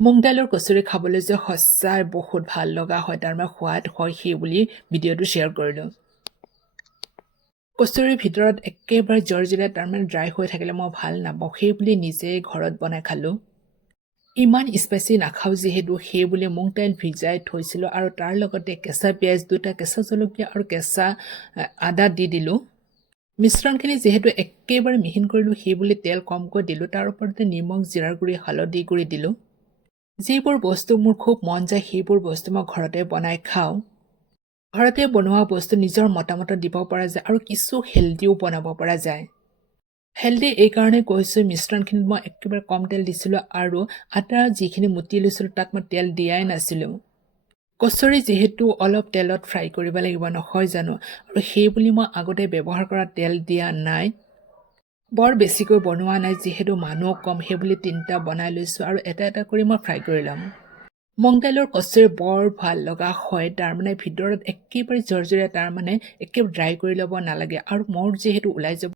মুগ দাইলৰ কচুৰি খাবলৈ যে সঁচাই বহুত ভাল লগা হয়, তাৰমানে সোৱাদ হয় সেই বুলি ভিডিঅ'টো শ্বেয়াৰ কৰিলোঁ। কচুৰিৰ ভিতৰত একেবাৰে জৰ্জৰিয়া তাৰমানে ড্ৰাই হৈ থাকিলে মই ভাল নাপাওঁ, সেই বুলি নিজে ঘৰত বনাই খালোঁ। ইমান স্পাইচি নাখাওঁ যিহেতু সেই বুলি মুগ দাইল ভিজাই থৈছিলোঁ আৰু তাৰ লগতে কেঁচা পিঁয়াজ দুটা, কেঁচা জলকীয়া আৰু কেঁচা আদা দি দিলোঁ। মিশ্ৰণখিনি যিহেতু একেবাৰে মিহিন কৰিলোঁ সেই বুলি তেল কমকৈ দিলোঁ, তাৰ ওপৰতে নিমখ, জিৰাৰ গুড়ি, হালধি গুড়ি দিলোঁ। যিবোৰ বস্তু মোৰ খুব মন যায় সেইবোৰ বস্তু মই ঘৰতে বনাই খাওঁ। ঘৰতে বনোৱা বস্তু নিজৰ মতামতত দিব পৰা যায় আৰু কিছু হেল্ডিও বনাব পৰা যায়। হেল্ডি এইকাৰণে কৈছোঁ, মিশ্ৰণখিনিত মই একেবাৰে কম তেল দিছিলোঁ আৰু আটা যিখিনি মুটি লৈছিলোঁ তাত মই তেল দিয়াই নাছিলোঁ। কচুৰি যিহেতু অলপ তেলত ফ্ৰাই কৰিব লাগিব নহয় জানো, আৰু সেই বুলি মই আগতে ব্যৱহাৰ কৰা তেল দিয়া নাই। বৰ বেছিকৈ বনোৱা নাই যিহেতু মানুহ কম, সেই বুলি 3টা বনাই লৈছোঁ আৰু এটা এটা কৰি মই ফ্ৰাই কৰি ল'ম। মুগ দাইলৰ কচুৰি বৰ ভাল লগা হয়, তাৰমানে ভিতৰত একেবাৰে জৰ্জৰীয়া, তাৰমানে একেবাৰে ড্ৰাই কৰি ল'ব নালাগে আৰু মোৰ যিহেতু ওলাই যাব